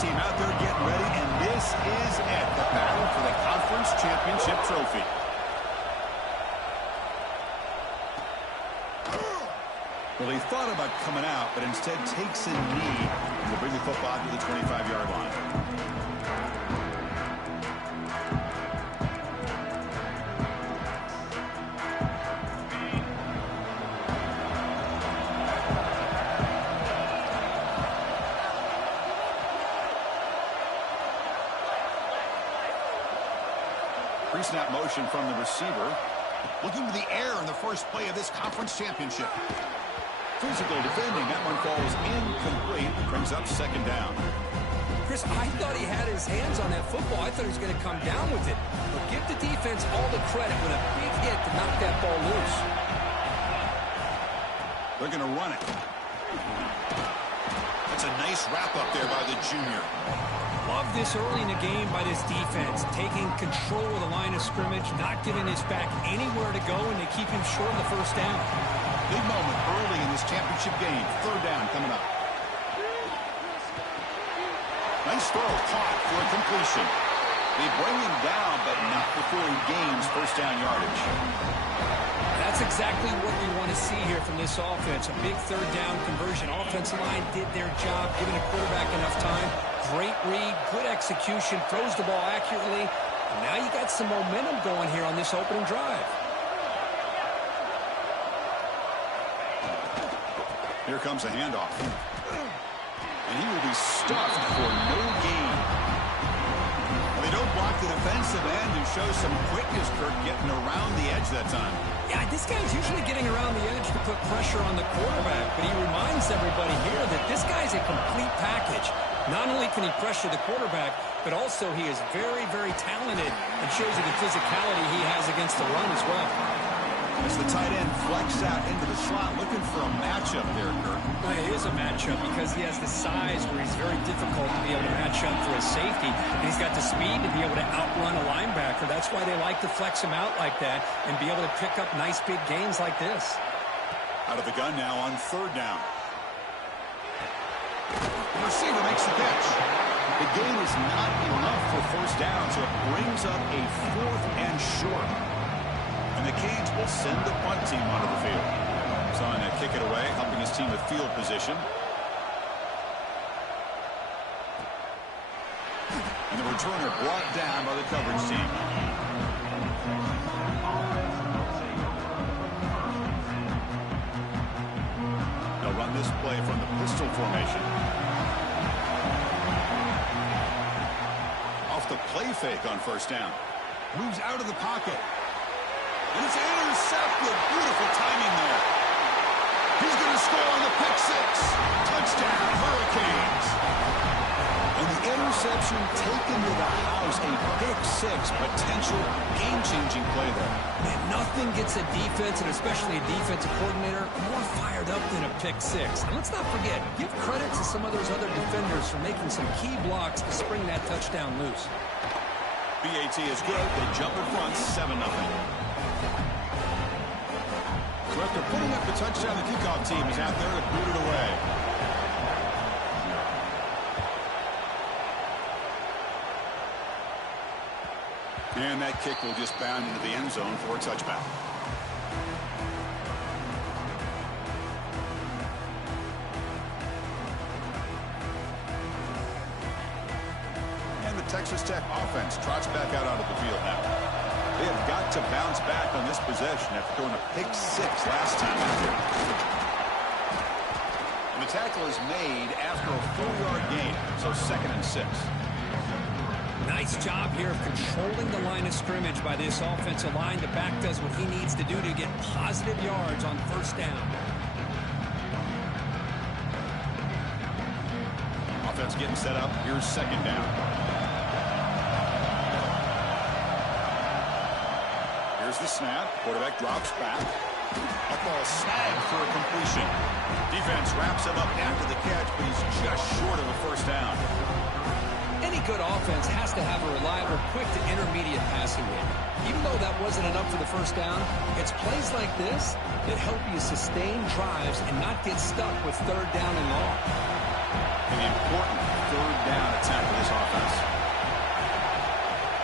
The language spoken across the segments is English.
team out there getting ready, and this is it, the battle for the conference championship trophy. Well, he thought about coming out, but instead takes a knee and will bring the football to the 25-yard line. Pre-snap motion from the receiver. Looking to the air in the first play of this conference championship. Physical defending. That one falls incomplete. Brings up second down. Chris, I thought he had his hands on that football. I thought he was going to come down with it. But give the defense all the credit with a big hit to knock that ball loose. They're going to run it. That's a nice wrap up there by the junior. Love this early in the game by this defense. Taking control of the line of scrimmage, not giving his back anywhere to go, and they keep him short of the first down. Big moment early in this championship game. Third down coming up. Nice throw, caught for a completion. They bring him down, but not before he gains first down yardage. That's exactly what we want to see here from this offense. A big third down conversion. Offensive line did their job, giving the quarterback enough time. Great read, good execution, throws the ball accurately. And now you got some momentum going here on this opening drive. Here comes a handoff. And he will be stuffed for no gain. Well, they don't block the defensive end and show some quickness, Kirk, getting around the edge that time. Yeah, this guy's usually getting around the edge to put pressure on the quarterback, but he reminds everybody here that this guy's a complete package. Not only can he pressure the quarterback, but also he is very, very talented and shows you the physicality he has against the run as well. As the tight end flex out into the slot, looking for a matchup there, Kirk. Well, it is a matchup because he has the size where he's very difficult to be able to match up for a safety. And he's got the speed to be able to outrun a linebacker. That's why they like to flex him out like that and be able to pick up nice big gains like this. Out of the gun now on third down. The receiver makes the catch. The gain is not enough for first down, so it brings up a fourth and short. And the Canes will send the punt team onto the field. Son to kick it away, helping his team with field position. And the returner brought down by the coverage team. They'll run this play from the pistol formation. Off the play fake on first down. Moves out of the pocket. And it's intercepted. Beautiful timing there. He's going to score on the pick six. Touchdown, Hurricanes. And the interception taken to the house. A pick six. Potential game-changing play there. And nothing gets a defense, and especially a defensive coordinator, more fired up than a pick six. And let's not forget, give credit to some of those other defenders for making some key blocks to spring that touchdown loose. BAT is good. They jump in front, 7-0. So after putting up the touchdown, the kickoff team is out there to boot it away. And that kick will just bound into the end zone for a touchback. And the Texas Tech offense trots back out onto the field now. They have got to bounce back on this possession after throwing a pick six last time out here. And the tackle is made after a 4-yard gain, so 2nd and 6. Nice job here of controlling the line of scrimmage by this offensive line. The back does what he needs to do to get positive yards on first down. Offense getting set up. Here's second down. Here's the snap. Quarterback drops back. That ball snagged for a completion. Defense wraps him up after the catch, but he's just short of a first down. Any good offense has to have a reliable, quick to intermediate passing game. Even though that wasn't enough for the first down, it's plays like this that help you sustain drives and not get stuck with third down and long. An important third down attack for this offense.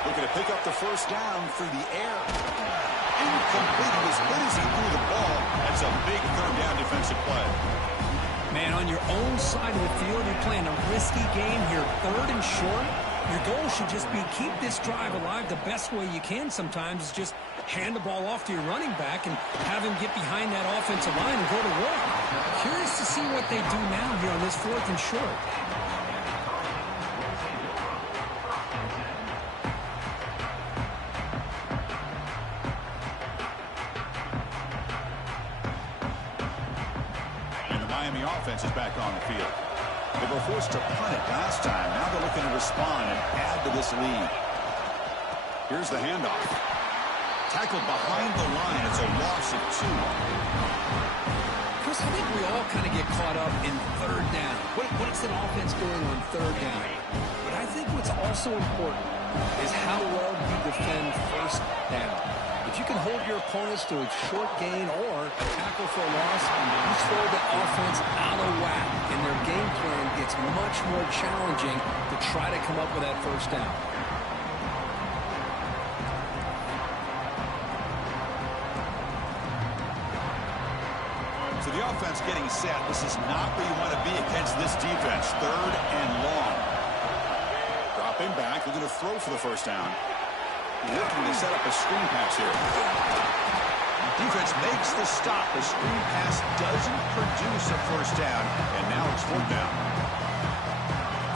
Looking to pick up the first down through the air. Incomplete. He was hit as he threw the ball. That's a big third down defensive play. Man, on your own side of the field, you're playing a risky game here, third and short. Your goal should just be keep this drive alive the best way you can sometimes is just hand the ball off to your running back and have him get behind that offensive line and go to work. Curious to see what they do now here on this fourth and short. And the Miami offense is back on the field. They were forced to punt it last time. Now they're looking to respond and add to this lead. Here's the handoff. Tackled behind the line. It's a loss of 2. Chris, I think we all kind of get caught up in third down. What's an offense doing on third down? But I think what's also important is how well you defend first down. If you can hold your opponents to a short gain or a tackle for a loss, you throw the offense out of whack, and their game plan gets much more challenging to try to come up with that first down. So the offense getting set. This is not where you want to be against this defense. Third and long. Dropping back. They're going to throw for the first down. Looking to set up a screen pass here. Defense makes the stop. The screen pass doesn't produce a first down, and now it's fourth down.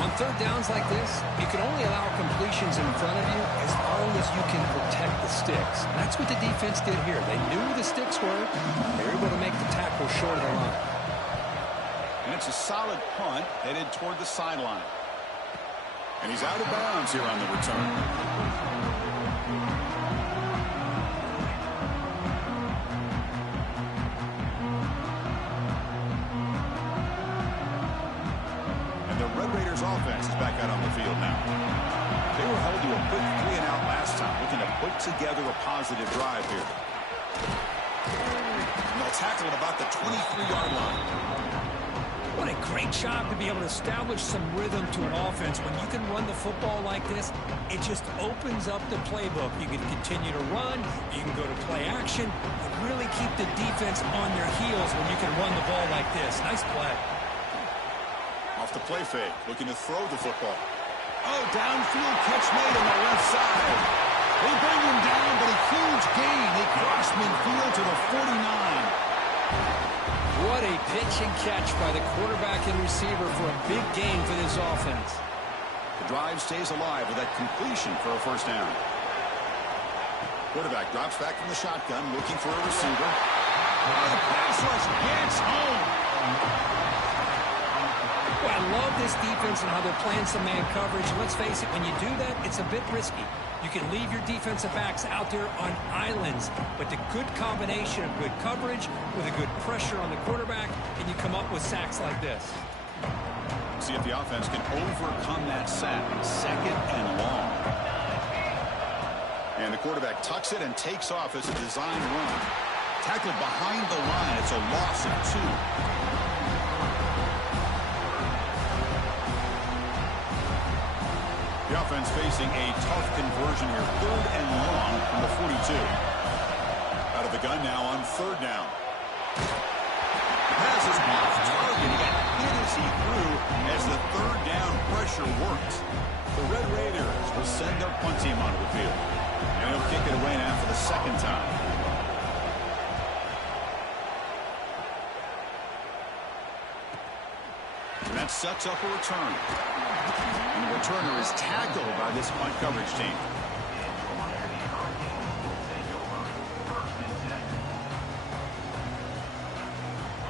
On third downs like this, you can only allow completions in front of you as long as you can protect the sticks. That's what the defense did here. They knew where the sticks were. They were able to make the tackle short of the line. And it's a solid punt headed toward the sideline. And he's out of bounds here on the return. Offense is back out on the field now. They were held to a quick 3-and-out last time, looking to put together a positive drive here. And they'll tackle at about the 23-yard line. What a great job to be able to establish some rhythm to an offense. When you can run the football like this, it just opens up the playbook. You can continue to run, you can go to play action, and really keep the defense on their heels when you can run the ball like this. Nice play. Off the play fake, looking to throw the football. Oh, downfield catch made on the left side. They bring him down, but a huge gain. They cross midfield to the 49. What a pitch and catch by the quarterback and receiver for a big gain for this offense. The drive stays alive with that completion for a first down. Quarterback drops back from the shotgun, looking for a receiver. Oh, the pass rush gets home. Well, I love this defense and how they're playing some man coverage. Let's face it, when you do that, it's a bit risky. You can leave your defensive backs out there on islands, but the good combination of good coverage with a good pressure on the quarterback, and you come up with sacks like this. See if the offense can overcome that sack. Second and long. And the quarterback tucks it and takes off as a design run. Tackled behind the line. It's a loss of 2. The offense facing a tough conversion here. Third and long from the 42. Out of the gun now on third down. The pass is off target. He got hit as he threw as the third down pressure worked. The Red Raiders will send their punt team onto the field. And he'll kick it away now for the second time. And that sets up a return. And the returner is tackled by this punt coverage team.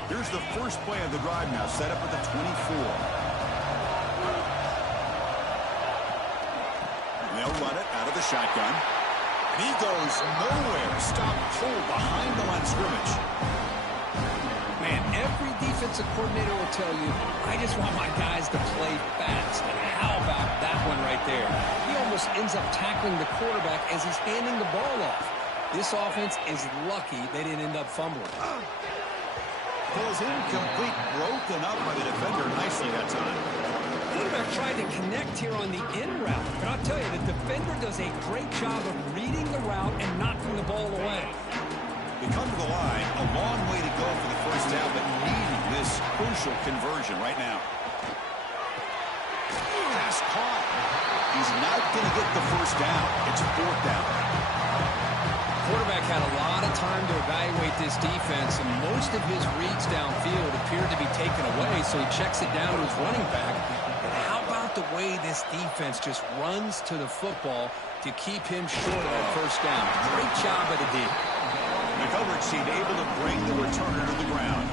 Here's the first play of the drive now, set up at the 24. And they'll run it out of the shotgun. And he goes nowhere. Stopped cold behind the line of scrimmage. Man, every defensive coordinator will tell you, I just want my guys to play fast. And how about that one right there? He almost ends up tackling the quarterback as he's handing the ball off. This offense is lucky they didn't end up fumbling. Goes incomplete, broken up by the defender nicely that time. quarterback tried to connect here on the in route. But I'll tell you, the defender does a great job of reading the route and knocking the ball away. They come to the line, a long way to go for the first down, but needing this crucial conversion right now. Pass caught. He's not going to get the first down. It's fourth down. Quarterback had a lot of time to evaluate this defense, and most of his reads downfield appeared to be taken away, so he checks it down to his running back. But how about the way this defense just runs to the football to keep him short of that first down? Great job by the D. The coverage team able to bring the returner to the ground.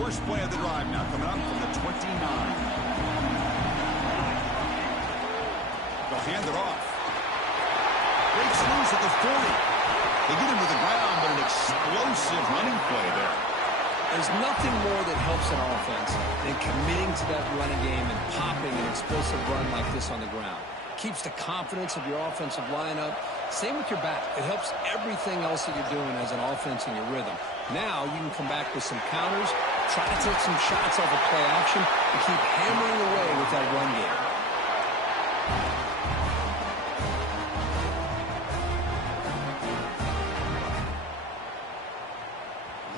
First play of the drive now coming up from the 29. They'll hand it off. Breaks loose at the 40. They get him to the ground, but an explosive running play there. There's nothing more that helps an offense than committing to that running game and popping an explosive run like this on the ground. Keeps the confidence of your offensive lineup. Same with your back. It helps everything else that you're doing as an offense in your rhythm. Now you can come back with some counters, try to take some shots off of play action, and keep hammering away with that run game.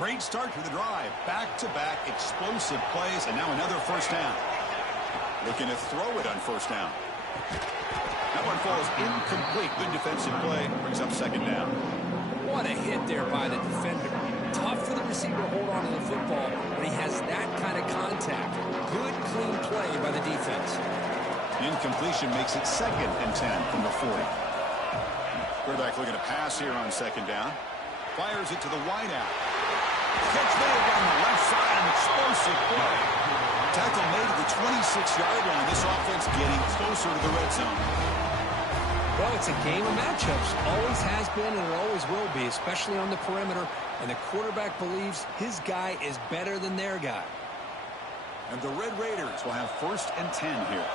Great start to the drive. Back-to-back explosive plays, and now another first down. Looking to throw it on first down. That one falls incomplete. Good defensive play. Brings up second down. What a hit there by the defender. Tough for the receiver to hold on to the football when he has that kind of contact. Good, clean play by the defense. Incompletion makes it 2nd and 10 from the 40. Quarterback looking to pass here on second down. Fires it to the wideout. Catch made down the left side, an explosive play. Tackle made at the 26-yard line. This offense getting closer to the red zone. Well, it's a game of matchups. Always has been and it always will be, especially on the perimeter. And the quarterback believes his guy is better than their guy. And the Red Raiders will have 1st and 10 here.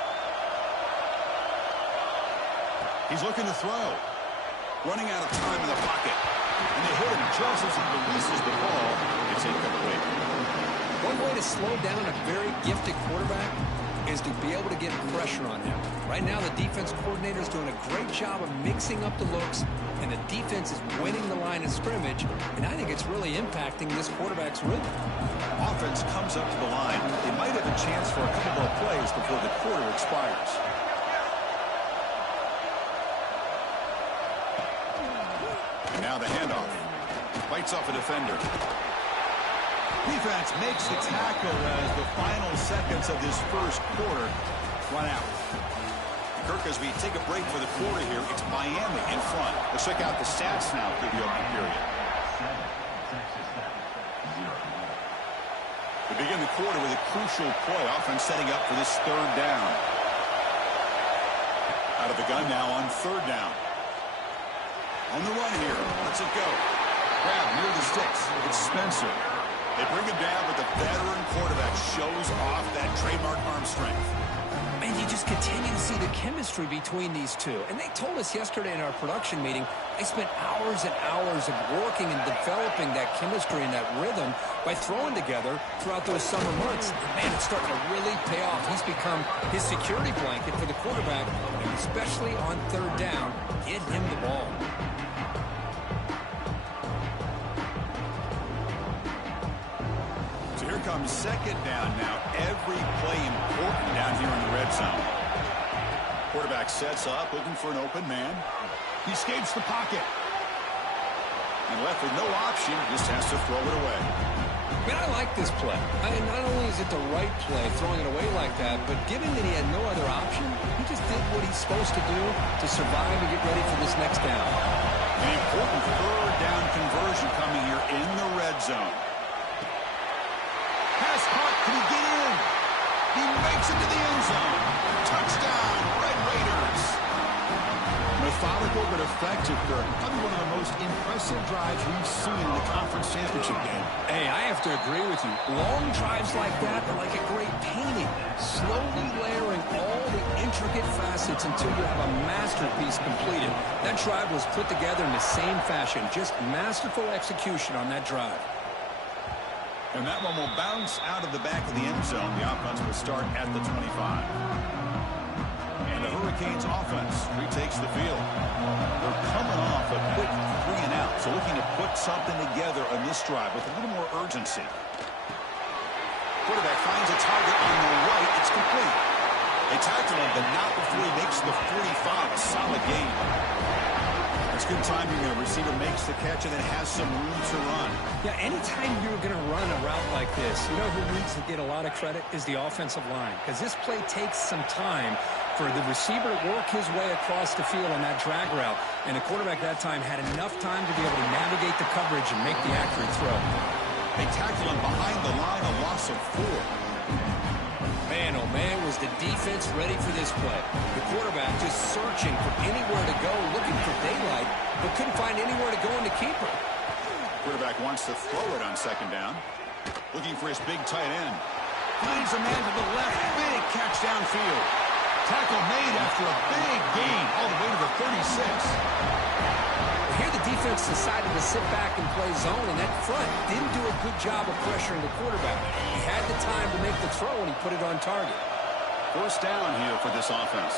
He's looking to throw. Running out of time in the pocket. And they hit him just as he releases the ball. It's incomplete. One way to slow down a very gifted quarterback is to be able to get pressure on him. Right now, the defense coordinator is doing a great job of mixing up the looks, and the defense is winning the line of scrimmage, and I think it's really impacting this quarterback's rhythm. Offense comes up to the line. They might have a chance for a couple more plays before the quarter expires. And now the handoff. Fights off a defender. Defense makes the tackle as the final seconds of this first quarter run out. Kirk, as we take a break for the quarter here, it's Miami in front. Let's check out the stats now through the opening period. We begin the quarter with a crucial play. Offense setting up for this third down. Out of the gun now on third down. On the run here. Let's it go. Grab near the sticks. It's Spencer. They bring him down, but the veteran quarterback shows off that trademark arm strength. And you just continue to see the chemistry between these two. And they told us yesterday in our production meeting, they spent hours and hours of working and developing that chemistry and that rhythm by throwing together throughout those summer months. And man, it's starting to really pay off. He's become his security blanket for the quarterback, and especially on third down, get him the ball. Here comes second down now. Every play important down here in the red zone. Quarterback sets up, looking for an open man. He escapes the pocket. And left with no option, just has to throw it away. Man, I like this play. Not only is it the right play, throwing it away like that, but given that he had no other option, he just did what he's supposed to do to survive and get ready for this next down. An important third down conversion coming here in the red zone. Pass caught. Can he get in? He makes it to the end zone. Touchdown, Red Raiders. Methodical but effective, Kirk. Probably one of the most impressive drives we've seen in the conference championship game. Hey, I have to agree with you. Long drives like that are like a great painting. Slowly layering all the intricate facets until you have a masterpiece completed. That drive was put together in the same fashion. Just masterful execution on that drive. And that one will bounce out of the back of the end zone. The offense will start at the 25. And the Hurricanes offense retakes the field. They're coming off a quick 3-and-out, so looking to put something together on this drive with a little more urgency. Quarterback finds a target on the right. It's complete. They tackle him, but not before he makes the 45. A solid gain. It's good timing. The receiver makes the catch and then has some room to run. Yeah, anytime you're going to run a route like this, you know who needs to get a lot of credit is the offensive line. Because this play takes some time for the receiver to work his way across the field on that drag route. And the quarterback that time had enough time to be able to navigate the coverage and make the accurate throw. They tackle him behind the line, a loss of 4. Man, oh man, was the defense ready for this play. The quarterback just searching for anywhere to go, looking for daylight, but couldn't find anywhere to go in the keeper. Quarterback wants to throw it on second down. Looking for his big tight end. Finds a man to the left. Big catch downfield. Tackle made after a big gain all the way to the 36. Here the defense decided to sit back and play zone, and that front didn't do a good job of pressuring the quarterback. He had the time to make the throw, and he put it on target. First down here for this offense.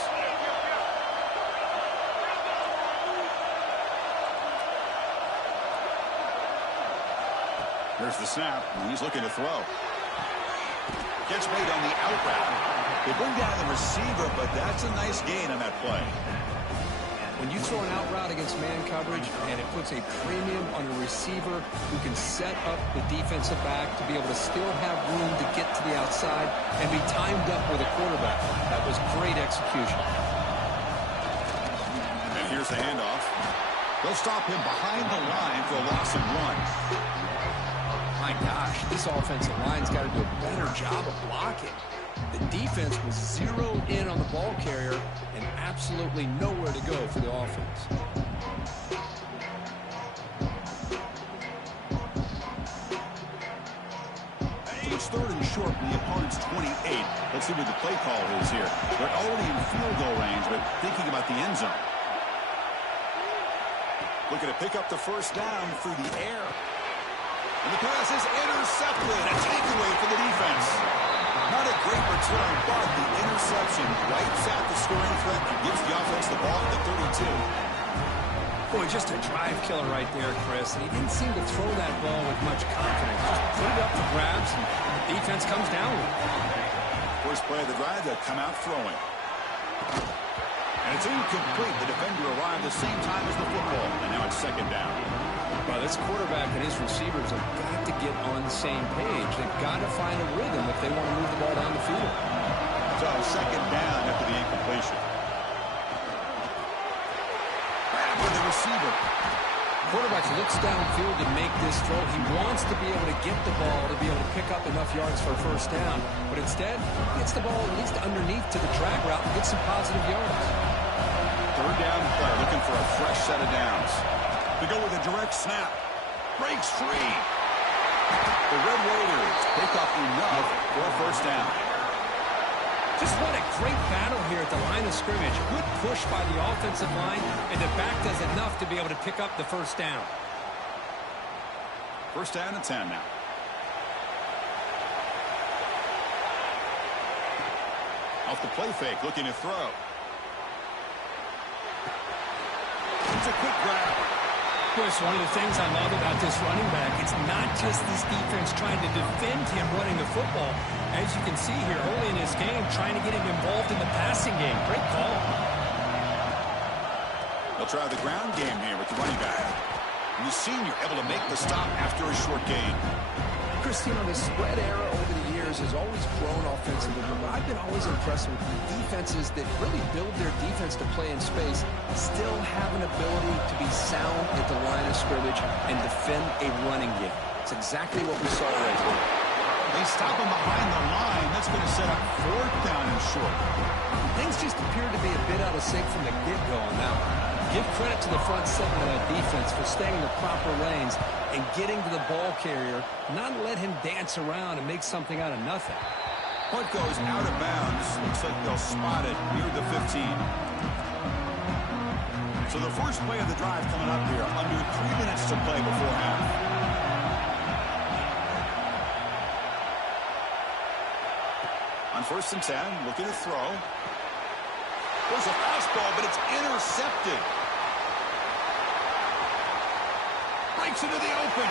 There's the snap, and he's looking to throw. Gets made on the out route. They bring down the receiver, but that's a nice gain on that play. When you throw an out route against man coverage, and it puts a premium on a receiver who can set up the defensive back to be able to still have room to get to the outside and be timed up with a quarterback. That was great execution. And here's the handoff. They'll stop him behind the line for a loss of 1. My gosh, this offensive line's got to do a better job of blocking. The defense was zeroed in on the ball carrier and absolutely nowhere to go for the offense. So it's third and short from the opponent's 28. Let's see what the play call is here. They're already in field goal range, but thinking about the end zone. Looking to pick up the first down through the air. And the pass is intercepted. A takeaway for the defense. Not a great return, but the interception wipes out the scoring threat and gives the offense the ball at the 32. Boy, just a drive killer right there, Chris. And he didn't seem to throw that ball with much confidence. Just put it up for grabs, and the defense comes down with it. First play of the drive, they'll come out throwing. And it's incomplete. The defender arrived the same time as the football, and now it's second down. Well, this quarterback and his receivers have got to get on the same page. They've got to find a rhythm if they want to move the ball down the field. So second down after the incompletion. Grab with the receiver. Quarterback looks downfield to make this throw. He wants to be able to get the ball to be able to pick up enough yards for a first down. But instead, he gets the ball at least underneath to the drag route and gets some positive yards. Third down play, looking for a fresh set of downs. To go with a direct snap. Breaks free. The Red Raiders pick up enough for a first down. Just what a great battle here at the line of scrimmage. Good push by the offensive line, and the back does enough to be able to pick up the first down. First down and 10 now. Off the play fake, looking to throw. It's a quick grab. Chris, one of the things I love about this running back, it's not just this defense trying to defend him running the football. As you can see here early in this game, trying to get him involved in the passing game. Great call. They'll try the ground game here with the running back. And the senior able to make the stop after a short gain. Chris, you know, the spread era over the years has always grown offensively, but I've been always impressed with the defenses that really build their defense to play in space, still have an ability to be sound at the line of scrimmage and defend a running game. It's exactly what we saw right here. They stop him behind the line. That's going to set up fourth down and short. Things just appeared to be a bit out of sync from the get-go on that one. Give credit to the front seven of that defense for staying in the proper lanes and getting to the ball carrier, not let him dance around and make something out of nothing. Punt goes out of bounds. Looks like they'll spot it near the 15. So the first play of the drive coming up here, under 3 minutes to play before half. first and 10, looking to throw. There's a fastball, but it's intercepted. Breaks into the open.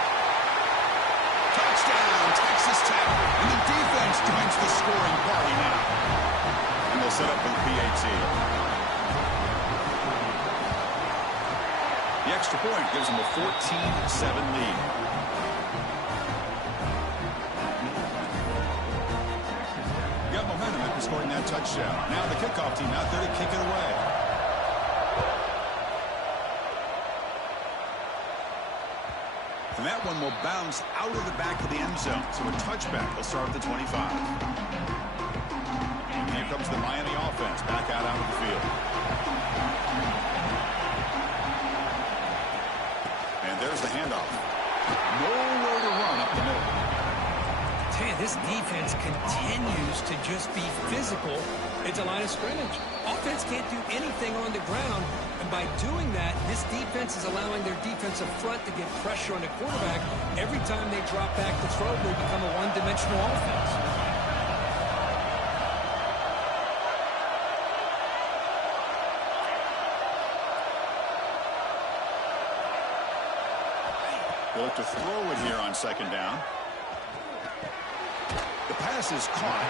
Touchdown, Texas Tech. And the defense joins the scoring party now. And they'll set up for the PAT. The extra point gives them a 14-7 lead. Got momentum after scoring that touchdown. Now the kickoff team out there to kick it away. And that one will bounce out of the back of the end zone. So a touchback will start at the 25. And here comes the Miami offense back out of the field. And there's the handoff. Nowhere to run up the middle. This defense continues to just be physical at the line of scrimmage. Offense can't do anything on the ground, and by doing that, this defense is allowing their defensive front to get pressure on the quarterback. Every time they drop back to throw, they become a one-dimensional offense. They look to throw it here on second down. The pass is caught.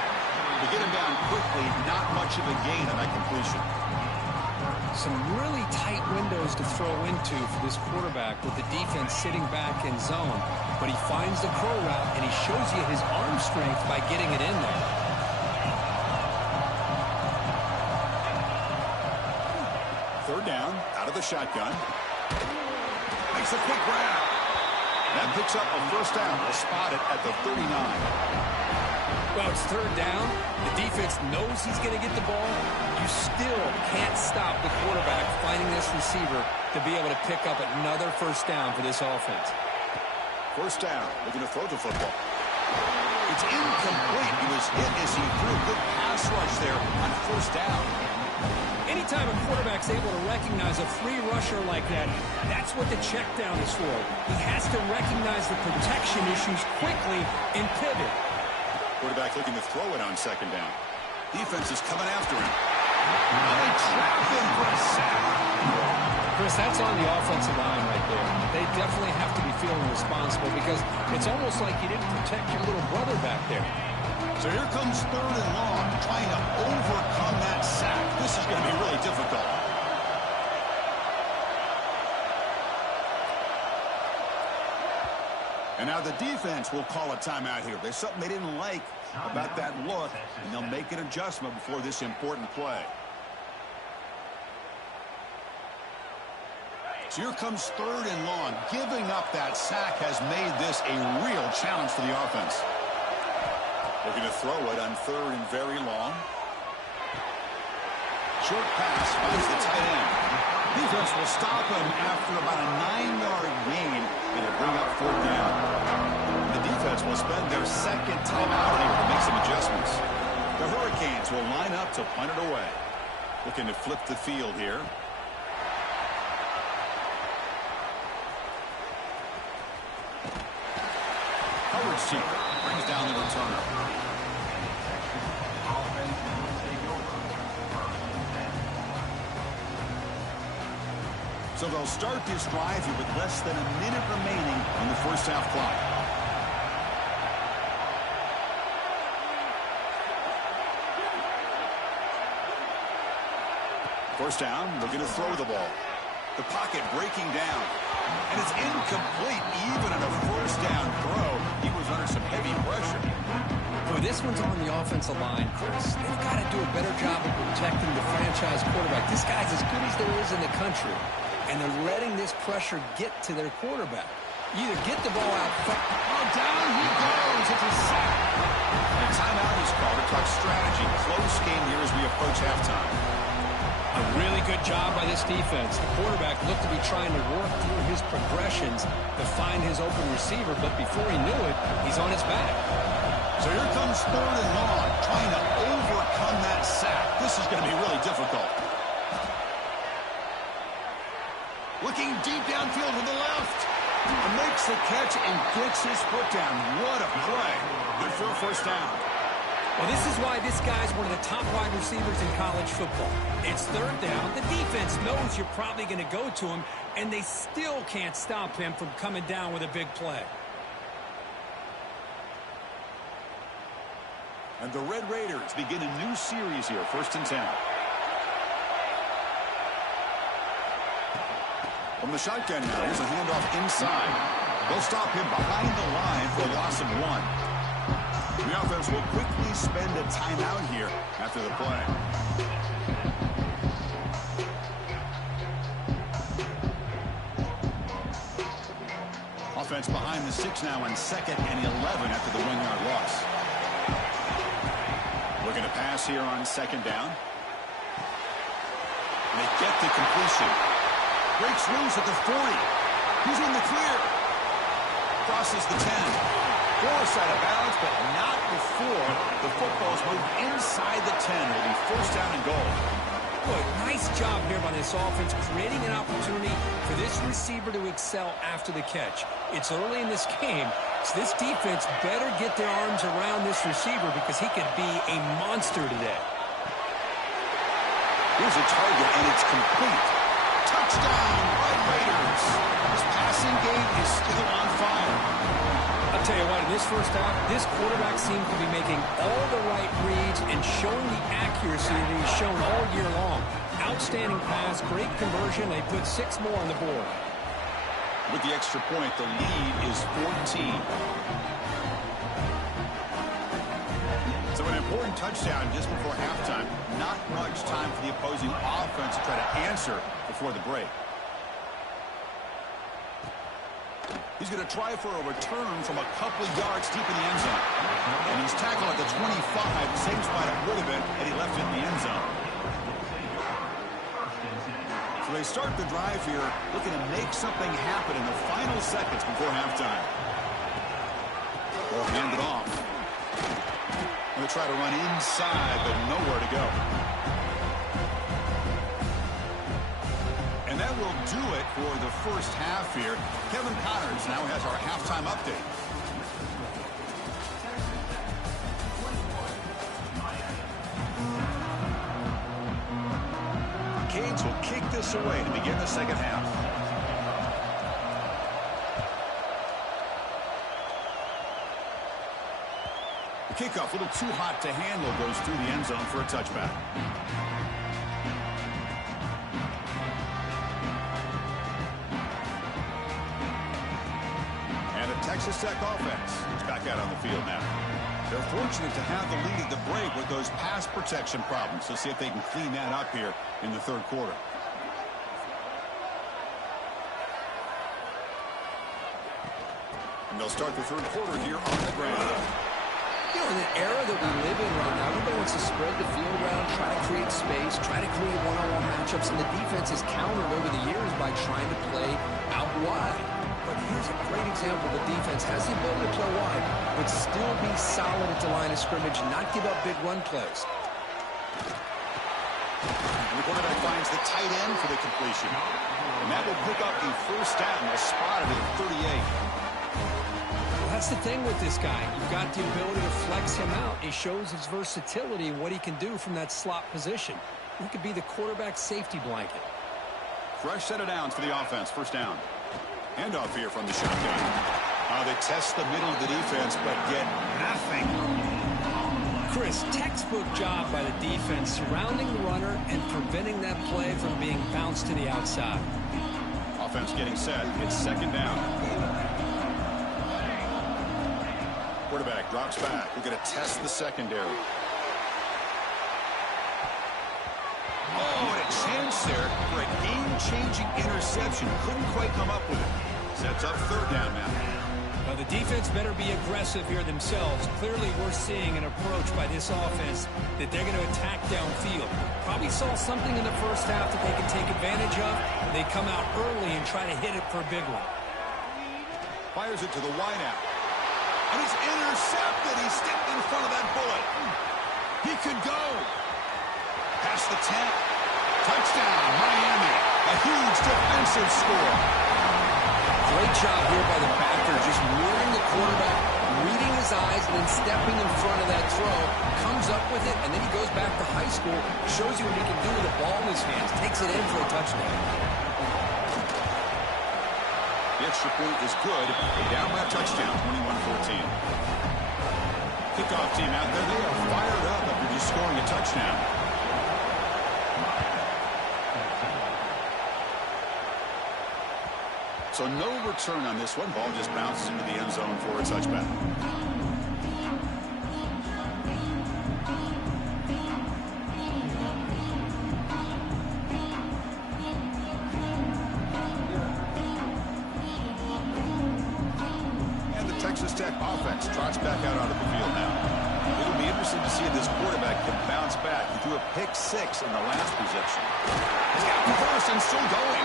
To get him down quickly, not much of a gain on that completion. Some really tight windows to throw into for this quarterback with the defense sitting back in zone. But he finds the crow route, and he shows you his arm strength by getting it in there. Third down, out of the shotgun. Makes a quick grab. That picks up a first down. They'll spot it at the 39. Well, it's third down. The defense knows he's going to get the ball. You still can't stop the quarterback finding this receiver to be able to pick up another first down for this offense. First down. Looking to throw the football. It's incomplete. He was hit as he threw a good pass rush there on first down. Anytime a quarterback's able to recognize a free rusher like that, that's what the check down is for. He has to recognize the protection issues quickly and pivot. Quarterback looking to throw it on second down. Defense is coming after him. They trap him for a sack. Chris, that's on the offensive line right there. They definitely have to be feeling responsible because it's almost like you didn't protect your little brother back there. So here comes third and long, trying to overcome that sack. This is going to be really difficult. And now the defense will call a timeout here. There's something they didn't like about that look, and they'll make an adjustment before this important play. So here comes third and long. Giving up that sack has made this a real challenge for the offense. Looking to throw it on third and very long. Short pass finds the tight end. Defense will stop him after about a 9-yard gain. It'll bring up fourth down. The defense will spend their second timeout here to make some adjustments. The Hurricanes will line up to punt it away. Looking to flip the field here. Howard's team brings down the returner. So they'll start this drive here with less than a minute remaining on the first half clock. First down, looking to throw the ball. The pocket breaking down. And it's incomplete even on a first down throw. He was under some heavy pressure. Boy, this one's on the offensive line, Chris. They've got to do a better job of protecting the franchise quarterback. This guy's as good as there is in the country. And they're letting this pressure get to their quarterback. You either get the ball out front. Oh, down he goes. It's a sack. And a timeout is called to talk strategy. Close game here as we approach halftime. A really good job by this defense. The quarterback looked to be trying to work through his progressions to find his open receiver, but before he knew it, he's on his back. So here comes third and long, trying to overcome that sack. This is going to be really difficult. Looking deep downfield to the left. Makes the catch and gets his foot down. What a play. Good for a first down. Well, this is why this guy's one of the top wide receivers in college football. It's third down. The defense knows you're probably going to go to him, and they still can't stop him from coming down with a big play. And the Red Raiders begin a new series here, 1st and 10. From the shotgun now, here's a handoff inside. They'll stop him behind the line for a loss of 1. The offense will quickly spend a timeout here after the play. Offense behind the 6 now on 2nd and 11 after the 1-yard loss. Looking to pass here on 2nd down. And they get the completion. Breaks loose at the 40. He's in the clear. Crosses the 10. Forced out of bounds, but not before the football's moved inside the 10. It'll be 1st down and goal. Boy, nice job here by this offense, creating an opportunity for this receiver to excel after the catch. It's early in this game, so this defense better get their arms around this receiver because he could be a monster today. Here's a target, and it's complete. Touchdown, Red Raiders. This passing game is still on fire. I'll tell you what, in this first half, this quarterback seems to be making all the right reads and showing the accuracy that he's shown all year long. Outstanding pass, great conversion. They put 6 more on the board. With the extra point, the lead is 14. So an important touchdown just before halftime. Not much time for the opposing offense to try to answer before the break. He's going to try for a return from a couple of yards deep in the end zone. And he's tackled at the 25, the same spot it would have been had he left it in the end zone. So they start the drive here, looking to make something happen in the final seconds before halftime. They'll hand it off. They'll try to run inside, but nowhere to go. And that will do it for the first half here. Kevin Connors now has our halftime update. Canes will kick this away to begin the second half. The kickoff, a little too hot to handle, goes through the end zone for a touchback. And a Texas Tech offense is back out on the field now. They're fortunate to have the lead at the break with those pass protection problems. So see if they can clean that up here in the third quarter. And they'll start the third quarter here on the ground. You know, in the era that we live in right now, everybody wants to spread the field around, try to create space, try to create one-on-one matchups, and the defense has countered over the years by trying to play out wide. But here's a great example. The defense has the ability to play wide, but still be solid at the line of scrimmage, not give up big run plays. And the quarterback finds the tight end for the completion. And that will pick up the first down. They'll spot it at 38. Well, that's the thing with this guy. You've got the ability to flex him out. He shows his versatility and what he can do from that slot position. He could be the quarterback safety blanket. Fresh set of downs for the offense. First down. Handoff here from the shotgun. They test the middle of the defense, but get nothing. Chris, textbook job by the defense surrounding the runner and preventing that play from being bounced to the outside. Offense getting set. It's second down. Quarterback drops back. We're going to test the secondary. Oh, and a chance there for a game-changing interception. Couldn't quite come up with it. Sets up third down now. Well, the defense better be aggressive here themselves. Clearly, we're seeing an approach by this offense that they're going to attack downfield. Probably saw something in the first half that they can take advantage of. They come out early and try to hit it for a big one. Fires it to the wideout. And it's intercepted. He stepped in front of that bullet. He could go. Past the 10. Touchdown, Miami. A huge defensive score. Great job here by the backer, just luring the quarterback reading his eyes and then stepping in front of that throw, comes up with it, and then he goes back to high school, shows you what he can do with the ball in his hands, takes it in for a touchdown. The extra point is good. Down by a touchdown, 21-14. Kickoff team out there, they are fired up after just scoring a touchdown. So no return on this one. Ball just bounces into the end zone for a touchback. And the Texas Tech offense trots back out onto the field now. It'll be interesting to see if this quarterback can bounce back. He threw a pick 6 in the last possession. He's got reverse and still going.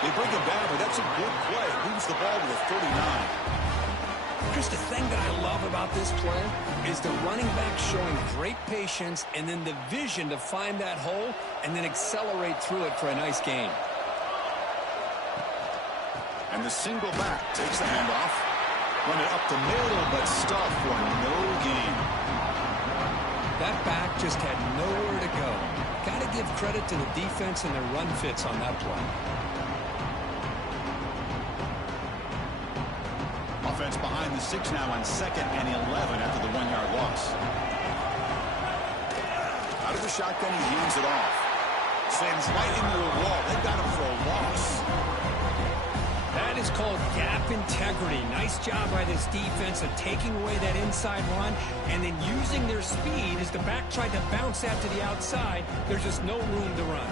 They bring him down, but that's a good play. Moves the ball to the 39. Just the thing that I love about this play is the running back showing great patience and then the vision to find that hole and then accelerate through it for a nice gain. And the single back takes the handoff. Run it up the middle, but stuff for no gain. That back just had nowhere to go. Got to give credit to the defense and their run fits on that play. Offense behind the 6 now on 2nd and 11 after the 1-yard loss. Out of the shotgun, he hands it off. Sends right into a wall. They got him for a loss. That is called gap integrity. Nice job by this defense of taking away that inside run and then using their speed as the back tried to bounce that to the outside. There's just no room to run.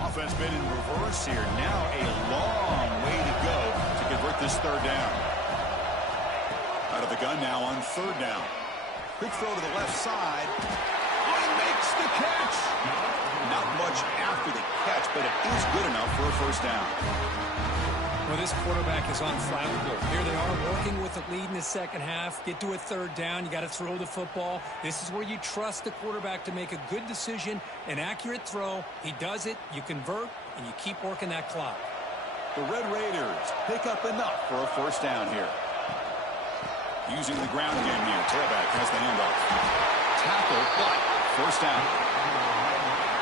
Offense been in reverse here. Now a long way to go to convert this 3rd down. Out of the gun now on 3rd down. Quick throw to the left side. Oh, he makes the catch. Not much after the catch, but it is good enough for a 1st down. Well, this quarterback is unflappable. Here they are working with a lead in the 2nd half. Get to a 3rd down. You got to throw the football. This is where you trust the quarterback to make a good decision, an accurate throw. He does it, you convert, and you keep working that clock. The Red Raiders pick up enough for a 1st down here. Using the ground game here. Tailback has the handoff. Tackle, but 1st down.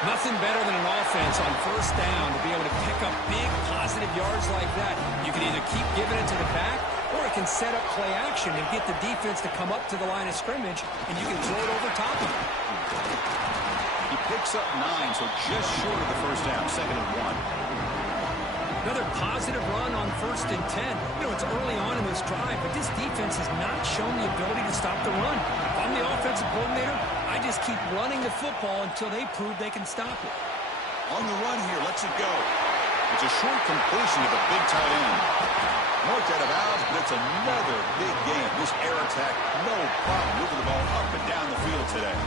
Nothing better than an offense on 1st down to be able to pick up big positive yards like that. You can either keep giving it to the back, or it can set up play action and get the defense to come up to the line of scrimmage, and you can throw it over top of it. He picks up 9, so just short of the 1st down. 2nd and 1. Another positive run on 1st and 10. You know, it's early on in this drive, but this defense has not shown the ability to stop the run. If I'm the offensive coordinator, I just keep running the football until they prove they can stop it. On the run here, lets it go. It's a short completion to the big tight end. Marked out of bounds, but it's another big game. This air attack, no problem moving the ball up and down the field today.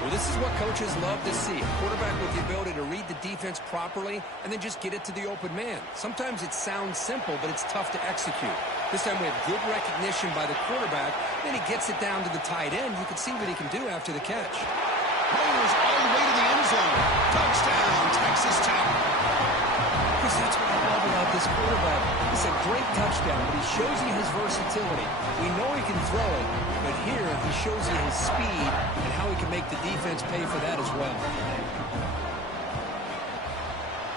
Well, this is what coaches love to see. A quarterback with the ability to read the defense properly and then just get it to the open man. Sometimes it sounds simple, but it's tough to execute. This time we have good recognition by the quarterback. Then he gets it down to the tight end. You can see what he can do after the catch. Powers all the way to the end zone. Touchdown, Texas Tech. Because that's what I love about this quarterback. It's a great touchdown, but he shows you his versatility. We know he can throw it, but here he shows you his speed and how he can make the defense pay for that as well.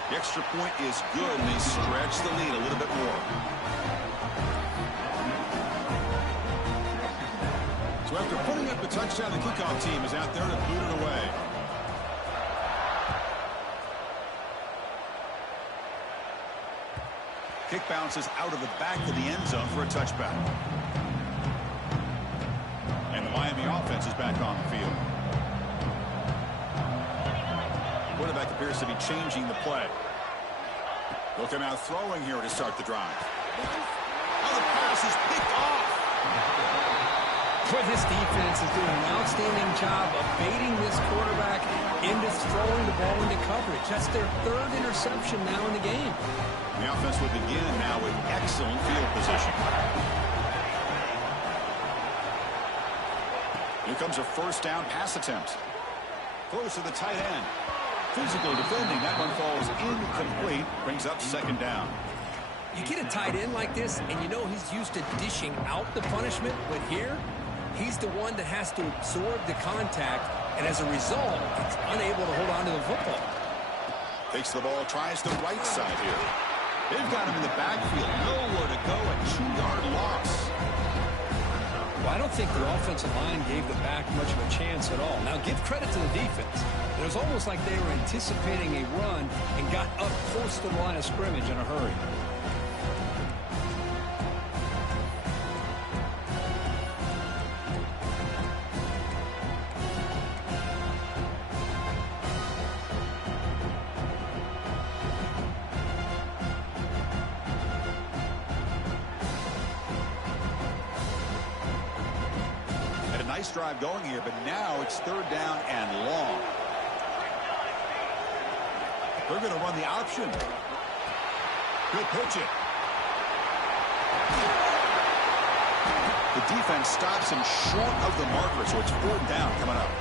The extra point is good, and they stretch the lead a little bit more. So after putting up the touchdown, the kickoff team is out there to boot it away. Kick bounces out of the back of the end zone for a touchback. And the Miami offense is back on the field. Quarterback appears to be changing the play. They'll come out throwing here to start the drive. Oh, the pass is picked off. But this defense is doing an outstanding job of baiting this quarterback into throwing the ball into coverage. That's their 3rd interception now in the game. The offense will begin now with excellent field position. Here comes a 1st down pass attempt. Close to the tight end. Physical defending. That one falls incomplete. Brings up 2nd down. You get a tight end like this, and you know he's used to dishing out the punishment, but here, he's the one that has to absorb the contact, and as a result, he's unable to hold on to the football. Takes the ball, tries the right side here. They've got him in the backfield. Nowhere to go, a 2-yard loss. Well, I don't think the offensive line gave the back much of a chance at all. Now, give credit to the defense. It was almost like they were anticipating a run and got up close to the line of scrimmage in a hurry. Nice drive going here, but now it's 3rd down and long. They're going to run the option. Good pitch it. The defense stops him short of the marker, so it's 4th down coming up.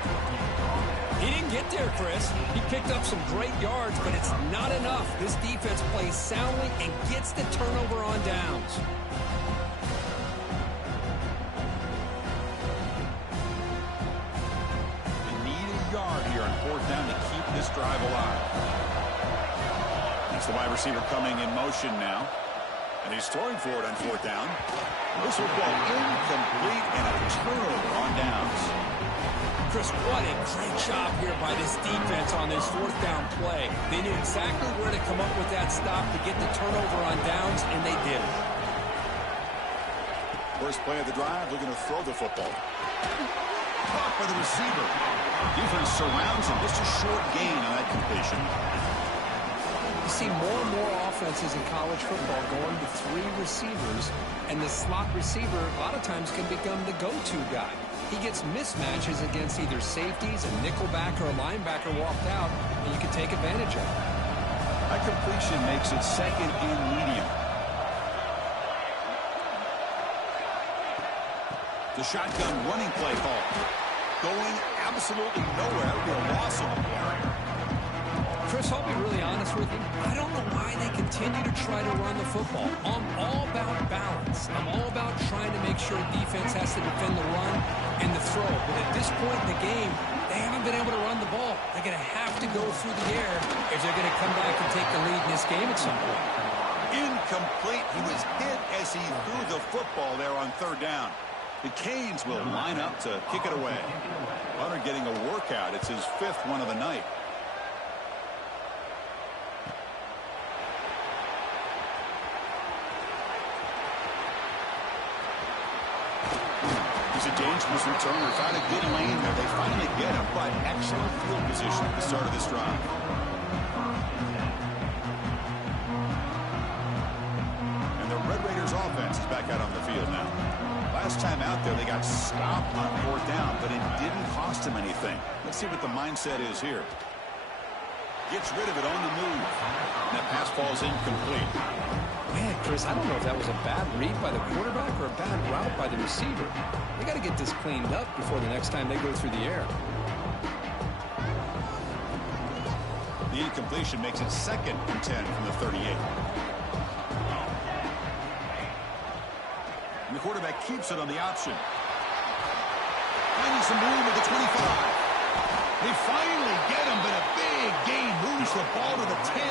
He didn't get there, Chris. He picked up some great yards, but it's not enough. This defense plays soundly and gets the turnover on downs. Here on 4th down to keep this drive alive. That's the wide receiver coming in motion now. And he's throwing for it on 4th down. This will go incomplete and a turnover on downs. Chris, what a great job here by this defense on this 4th down play. They knew exactly where to come up with that stop to get the turnover on downs, and they did it. First play of the drive, looking to throw the football. Caught by the receiver. Defense surrounds him. Just a short gain on that completion. You see more and more offenses in college football going to 3 receivers, and the slot receiver a lot of times can become the go-to guy. He gets mismatches against either safeties, a nickelback, or a linebacker walked out, and you can take advantage of it. That completion makes it 2nd and medium. The shotgun running play call. Going absolutely nowhere. That would be a loss of the play. Chris, I'll be really honest with you. I don't know why they continue to try to run the football. I'm all about balance. I'm all about trying to make sure defense has to defend the run and the throw. But at this point in the game, they haven't been able to run the ball. They're going to have to go through the air if they're going to come back and take the lead in this game at some point. Incomplete. He was hit as he threw the football there on 3rd down. The Canes will line up to kick it away. Hunter getting a workout. It's his 5th one of the night. He's a dangerous returner. Found a good lane there. They finally get him, but excellent field position at the start of this drive. And the Red Raiders offense is back out on the field now. Last time out there, they got stopped on 4th down, but it didn't cost him anything. Let's see what the mindset is here. Gets rid of it on the move. And that pass falls incomplete. Man, Chris, I don't know if that was a bad read by the quarterback or a bad route by the receiver. They got to get this cleaned up before the next time they go through the air. The incompletion makes it 2nd and 10 from the 38. And the quarterback keeps it on the option. Finding some room at the 25. They finally get him, but a big gain moves the ball to the 10.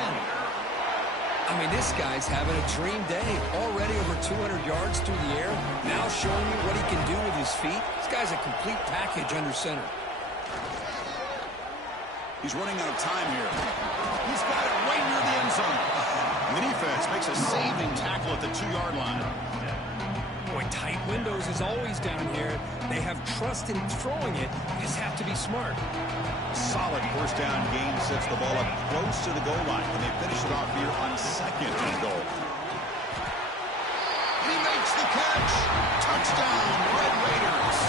I mean, this guy's having a dream day. Already over 200 yards through the air. Now showing you what he can do with his feet. This guy's a complete package under center. He's running out of time here. He's got it right near the end zone. And the defense makes a saving tackle at the 2-yard line. Boy, tight windows is always down here. They have trust in throwing it. You just have to be smart. Solid first down gain sets the ball up close to the goal line, and they finish it off here on 2nd and goal. And he makes the catch. Touchdown, Red Raiders.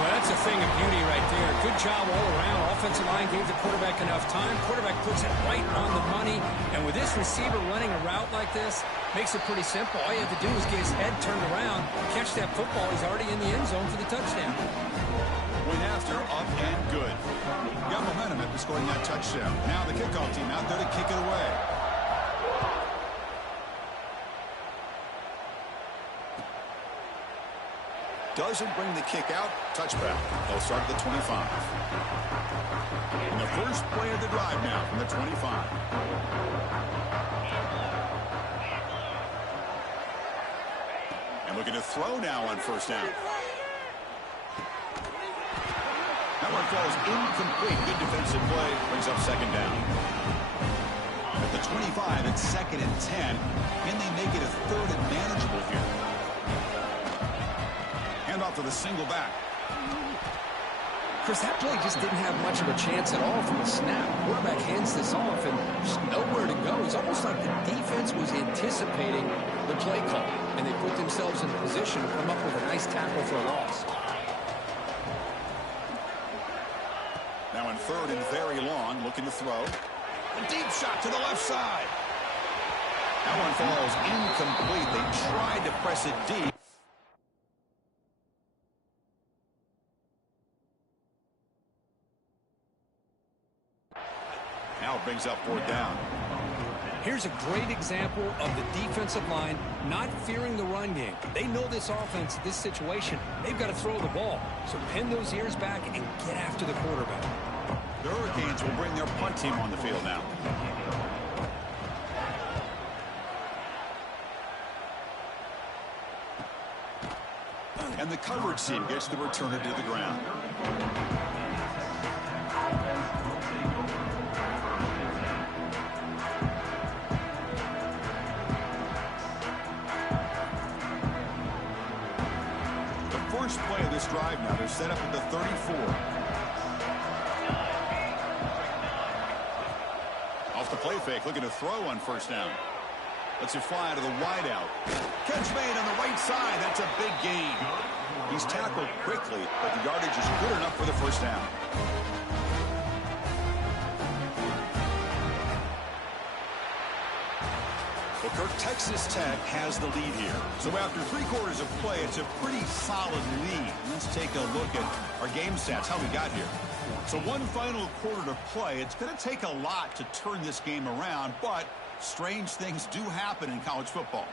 Well, that's a thing of beauty right there. Good job all around. Offensive line gave the quarterback enough time. Quarterback puts it right on the money. And with this receiver running a route like this, makes it pretty simple. All you have to do is get his head turned around, catch that football. He's already in the end zone for the touchdown. Point after, up and good. Got momentum after scoring that touchdown. Now the kickoff team out there to kick it away. doesn't bring the kick out. Touchback. They'll start at the 25. And the first play of the drive now from the 25. And looking to throw now on first down. That one falls incomplete. Good defensive play. Brings up second down. At the 25, it's 2nd and 10. Can they make it a 3rd and manageable here? Hand off to the single back. Chris, that play just didn't have much of a chance at all from the snap. Quarterback hands this off and there's nowhere to go. It's almost like the defense was anticipating the play call, and they put themselves in a position to come up with a nice tackle for a loss. Now in 3rd and very long, looking to throw. A deep shot to the left side. That one falls incomplete. They tried to press it deep. Now it brings up 4th down. Here's a great example of the defensive line not fearing the run game. They know this offense, this situation, they've got to throw the ball. So pin those ears back and get after the quarterback. The Hurricanes will bring their punt team on the field now. And the coverage team gets the returner to the ground. The first play of this drive now, they're set up at the 34. Off the play fake, looking to throw on first down. Lets it fly to the wideout. Catch made on the right side. That's a big gain. He's tackled quickly, but the yardage is good enough for the first down. Well, Kirk, Texas Tech has the lead here. So after 3 quarters of play, it's a pretty solid lead. Let's take a look at our game stats, how we got here. So one final quarter to play. It's going to take a lot to turn this game around, but strange things do happen in college football.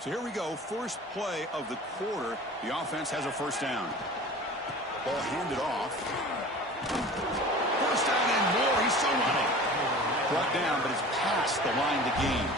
So here we go. First play of the quarter. The offense has a first down. Ball handed off. First down and more. He's still running. Brought down, but it's past the line to gain.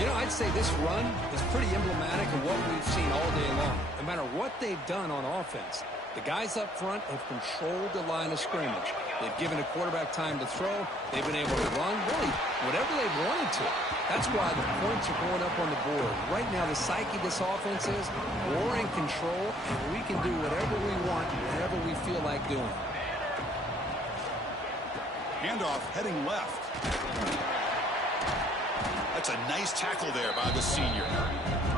You know, I'd say this run is pretty emblematic of what we've seen all day long. No matter what they've done on offense, the guys up front have controlled the line of scrimmage. They've given a quarterback time to throw. They've been able to run, really, whatever they've wanted to. That's why the points are going up on the board. Right now, the psyche of this offense is we're in control, and we can do whatever we want, whatever we feel like doing. Handoff heading left. That's a nice tackle there by the senior.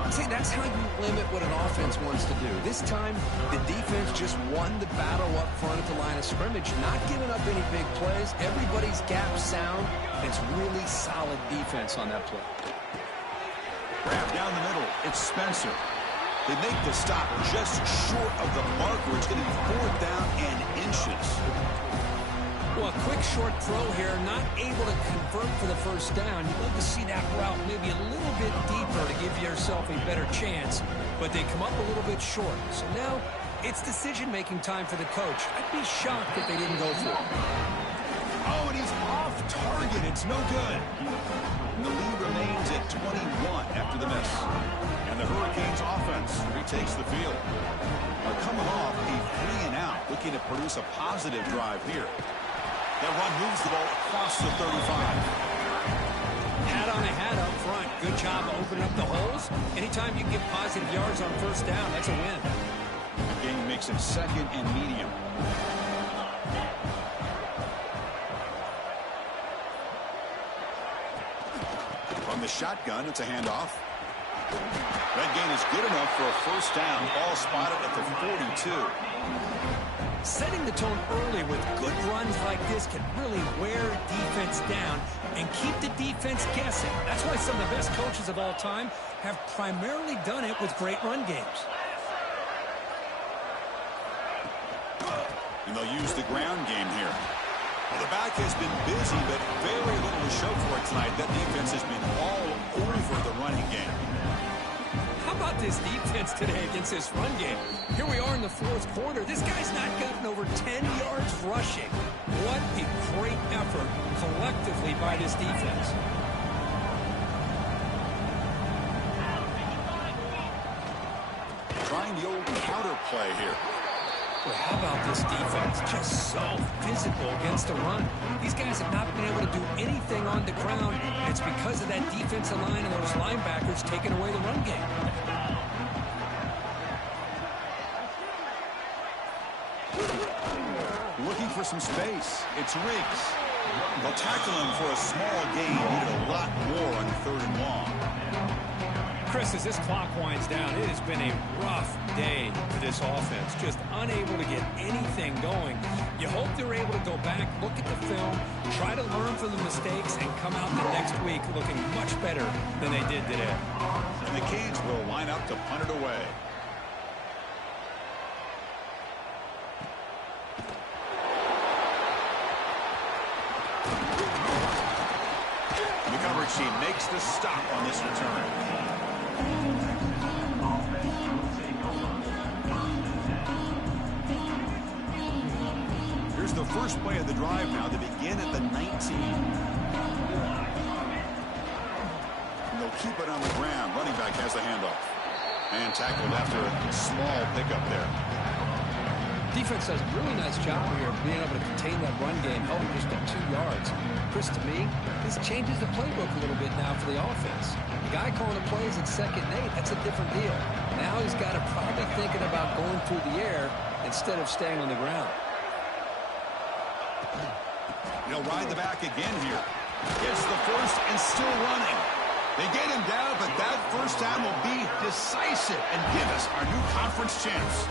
See, that's how you limit what an offense wants to do. This time, the defense just won the battle up front at the line of scrimmage, not giving up any big plays. Everybody's gap sound. It's really solid defense on that play. Grab down the middle. It's Spencer. They make the stop just short of the marker. It's going to be 4th down and inches. Well, a quick short throw here, not able to convert for the first down. You'd love to see that route maybe a little bit deeper to give yourself a better chance, but they come up a little bit short. So now it's decision-making time for the coach. I'd be shocked if they didn't go for it. Oh, and he's off target. It's no good. The lead remains at 21 after the miss. And the Hurricanes offense retakes the field. They're coming off a 3 and out, looking to produce a positive drive here. That run moves the ball across the 35. Hat on a hat up front. Good job opening up the holes. Anytime you can get positive yards on first down, that's a win. The game makes it 2nd and medium. From the shotgun, it's a handoff. That gain is good enough for a first down. Ball spotted at the 42. Setting the tone early with good runs like this can really wear defense down and keep the defense guessing. That's why some of the best coaches of all time have primarily done it with great run games. And they'll use the ground game here. Well, the back has been busy, but very little to show for it tonight. That defense has been all over the running game. How about this defense today against this run game. Here we are in the fourth quarter. This guy's not gotten over 10 yards rushing. What a great effort collectively by this defense. Trying the old counter play here. Well, how about this defense? Just so physical against the run. These guys have not been able to do anything on the ground. And it's because of that defensive line and those linebackers taking away the run game. Looking for some space. It's Riggs. They'll tackle him for a small gain. Needed a lot more on 3rd and long. Chris, as this clock winds down, it has been a rough day for this offense. Just unable to get anything going. You hope they're able to go back, look at the film, try to learn from the mistakes, and come out the next week looking much better than they did today. And the Canes will line up to punt it away. The coverage team makes the stop on this return. Here's the first play of the drive now. They begin at the 19. And they'll keep it on the ground. Running back has the handoff. And tackled after a small pickup there. Defense does a really nice job here of being able to contain that run game, held just at 2 yards. Chris, to me, this changes the playbook a little bit now for the offense. The guy calling the plays at 2nd and 8, that's a different deal. Now he's got to probably thinking about going through the air instead of staying on the ground. He'll ride the back again here. Gets the first and still running. They get him down, but that first down will be decisive and give us our new conference champs.